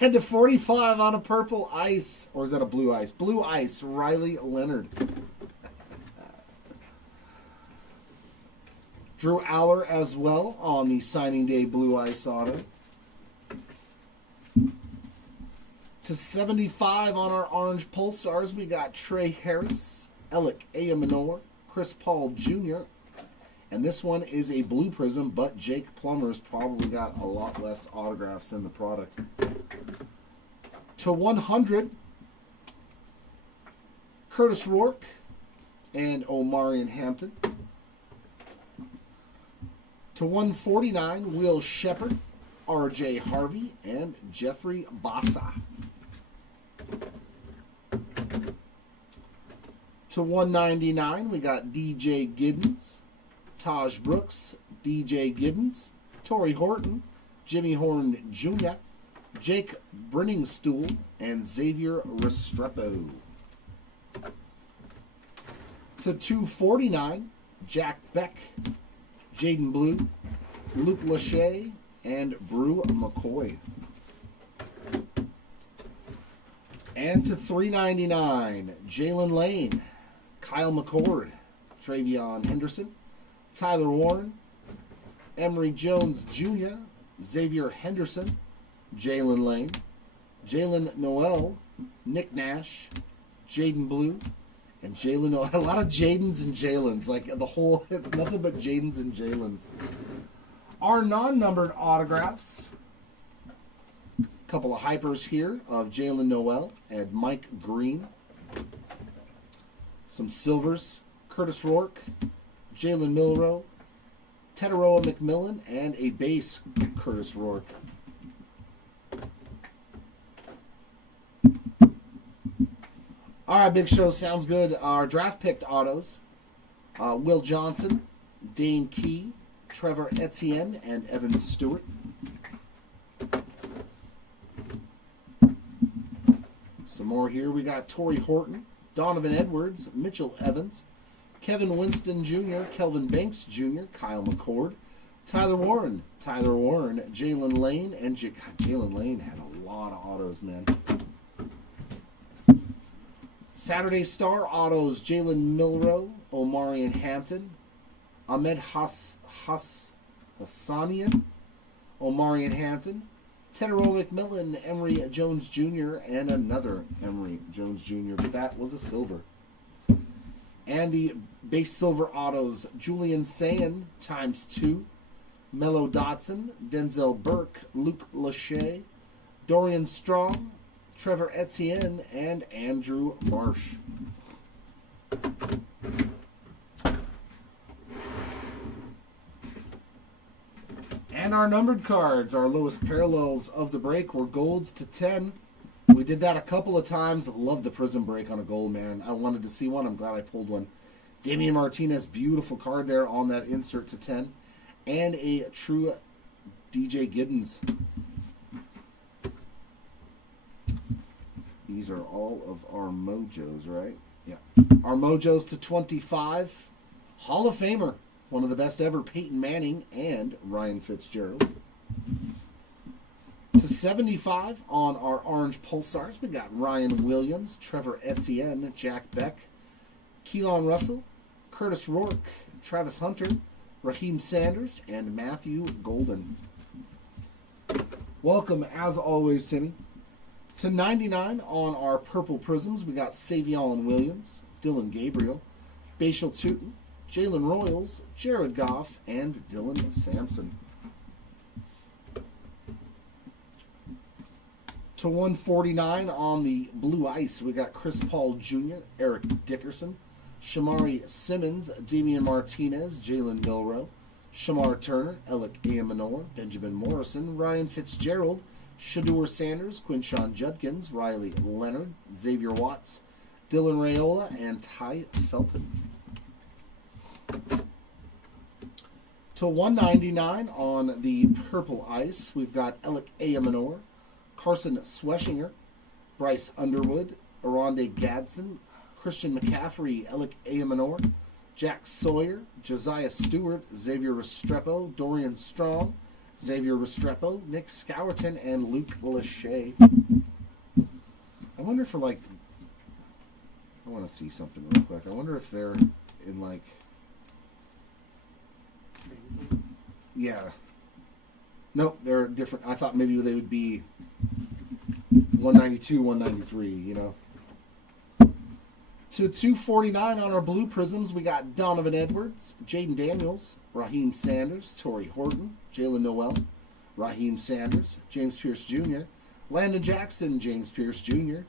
And a 45 on a purple ice. Or is that a blue ice? Blue ice. Riley Leonard. Drew Aller as well on the signing day blue ice auto. To 75 on our orange Pulsars, we got Trey Harris, Alec Ayamanor, Chris Paul Jr., and this one is a blue Prizm, but Jake Plummer's probably got a lot less autographs in the product. To 100, Curtis Rourke and Omarion Hampton. To 149, Will Shepard, R.J. Harvey, and Jeffrey Bassa. To 199, we got DJ Giddens, Taj Brooks, DJ Giddens, Torrey Horton, Jimmy Horn Jr., Jake Brenningstool, and Xavier Restrepo. To 249, Jack Beck, Jaden Blue, Luke Lachey, and Brew McCoy. And to 399, Jalen Lane, Kyle McCord, Travion Henderson, Tyler Warren, Emory Jones Jr., Xavier Henderson, Jalen Lane, Jalen Noel, Nick Nash, Jaden Blue, and Jalen Noel. A lot of Jadens and Jalens. Like the whole, it's nothing but Jadens and Jalens. Our non-numbered autographs. Couple of hypers here of Jalen Noel and Mike Green. Some silvers, Curtis Rourke, Jalen Milroe, Teteroa McMillan, and a base, Curtis Rourke. All right, Big Show, sounds good. Our draft picked autos, Will Johnson, Dane Key, Trevor Etienne, and Evan Stewart. Some more here. We got Torrey Horton, Donovan Edwards, Mitchell Evans, Kevin Winston Jr., Kelvin Banks Jr., Kyle McCord, Tyler Warren, Jalen Lane, and Jalen Lane had a lot of autos, man. Saturday Star autos, Jalen Milroe, Omarion Hampton, Ahmed Hassanian, Omarion Hampton, Tedero McMillan, Emory Jones Jr., and another Emory Jones Jr., but that was a silver. And the base silver autos, Julian Sayin ×2, Mello Dotson, Denzel Burke, Luke Lachey, Dorian Strong, Trevor Etienne, and Andrew Marsh. And our numbered cards, our lowest parallels of the break were golds to 10. We did that a couple of times. Love the Prizm break on a gold, man. I wanted to see one. I'm glad I pulled one. Damian Martinez, beautiful card there on that insert to 10. And a true DJ Giddens. These are all of our mojos, right? Yeah. Our mojos to 25. Hall of Famer. One of the best ever, Peyton Manning and Ryan Fitzgerald. To 75 on our orange pulsars, we got Ryan Williams, Trevor Etienne, Jack Beck, Keelan Russell, Curtis Rourke, Travis Hunter, Raheem Sanders, and Matthew Golden. Welcome, as always, Timmy. To 99 on our purple prisms, we got Savion Williams, Dylan Gabriel, Bashal Tootin, Jalen Royals, Jared Goff, and Dylan Sampson. To 149 on the blue ice, we got Chris Paul Jr., Eric Dickerson, Shamari Simmons, Damian Martinez, Jalen Milroe, Shamar Turner, Alec Ayamanor, Benjamin Morrison, Ryan Fitzgerald, Shador Sanders, Quinshon Judkins, Riley Leonard, Xavier Watts, Dylan Raiola, and Ty Felton. To 199 on the purple ice, we've got Alec Ayamanor, Carson Sweshinger, Bryce Underwood, Aronde Gadsden, Christian McCaffrey, Alec Ayamanor, Jack Sawyer, Josiah Stewart, Xavier Restrepo, Dorian Strong, Xavier Restrepo, Nick Scowerton, and Luke Lachey. I wonder if I want to see something real quick. I wonder if they're in like... Yeah. Nope, they're different. I thought maybe they would be 192, 193, you know. To 249 on our blue prisms, we got Donovan Edwards, Jaden Daniels, Raheem Sanders, Torrey Horton, Jalen Noel, Raheem Sanders, James Pierce Jr., Landon Jackson, James Pierce Jr.,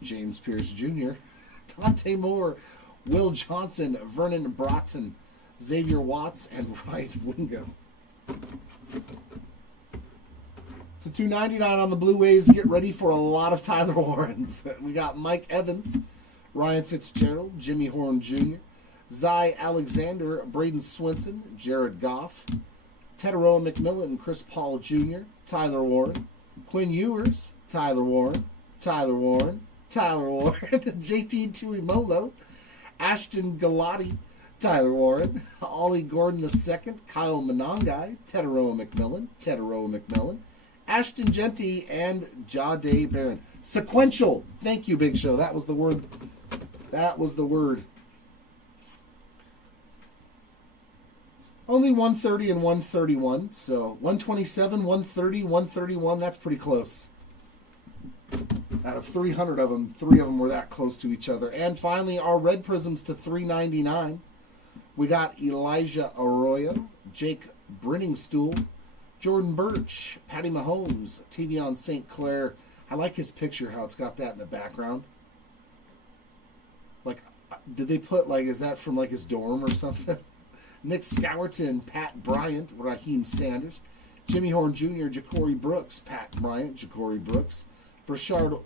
Dante Moore, Will Johnson, Vernon Broughton, Xavier Watts, and Ryan Wingo. To 299 on the Blue Waves, get ready for a lot of Tyler Warrens. We got Mike Evans, Ryan Fitzgerald, Jimmy Horn Jr., Zy Alexander, Braden Swinson, Jared Goff, Tedero McMillan, Chris Paul Jr., Tyler Warren, Quinn Ewers, Tyler Warren, JT Tuimolo, Ashton Galati, Tyler Warren, Ollie Gordon II, Kyle Monangai, Tedero McMillan, Ashton Genty, and Jade Barron. Sequential. Thank you, Big Show. That was the word. Only 130 and 131. So 127, 130, 131. That's pretty close. Out of 300 of them, 3 of them were that close to each other. And finally, our red prisms to 399. We got Elijah Arroyo, Jake Brenningstool, Jordan Birch, Patty Mahomes, Tavion St. Clair. I like his picture, how it's got that in the background. Like, did they put, like, is that from, like, his dorm or something? Nick Scowerton, Pat Bryant, Raheem Sanders, Jimmy Horn Jr., Ja'Cory Brooks, Pat Bryant, Ja'Cory Brooks, Brashard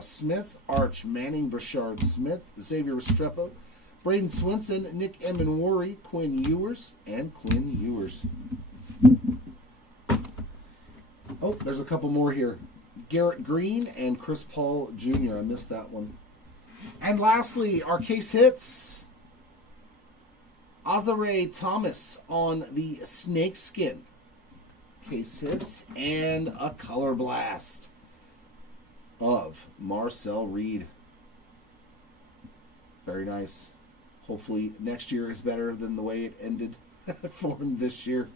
Smith, Arch Manning, Brashard Smith, Xavier Restrepo, Braden Swinson, Nick Emenwari, Quinn Ewers, and Quinn Ewers. Oh, there's a couple more here. Garrett Green and Chris Paul Jr. I missed that one. And lastly, our case hits. Azare Thomas on the snakeskin. Case hits. And a color blast of Marcel Reed. Very nice. Hopefully next year is better than the way it ended for him this year.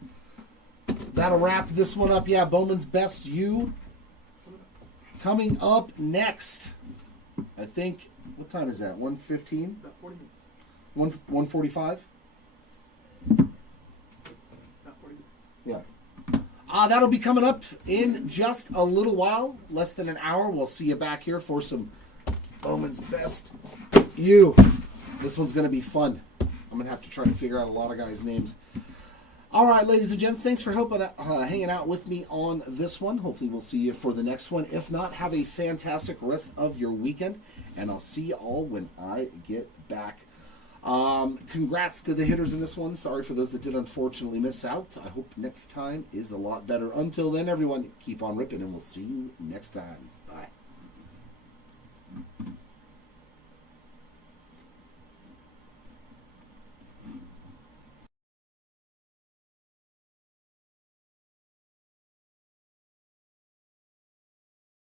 That'll wrap this one up. Yeah, Bowman's Best You. Coming up next, I think, what time is that? 1:15? About 40 minutes. 1:45? About 40 minutes. Yeah. That'll be coming up in just a little while. Less than an hour. We'll see you back here for some Bowman's Best You. This one's going to be fun. I'm going to have to try to figure out a lot of guys' names. All right, ladies and gents, thanks for hanging out with me on this one. Hopefully we'll see you for the next one. If not, have a fantastic rest of your weekend, and I'll see you all when I get back. Congrats to the hitters in this one. Sorry for those that did unfortunately miss out. I hope next time is a lot better. Until then, everyone, keep on ripping, and we'll see you next time.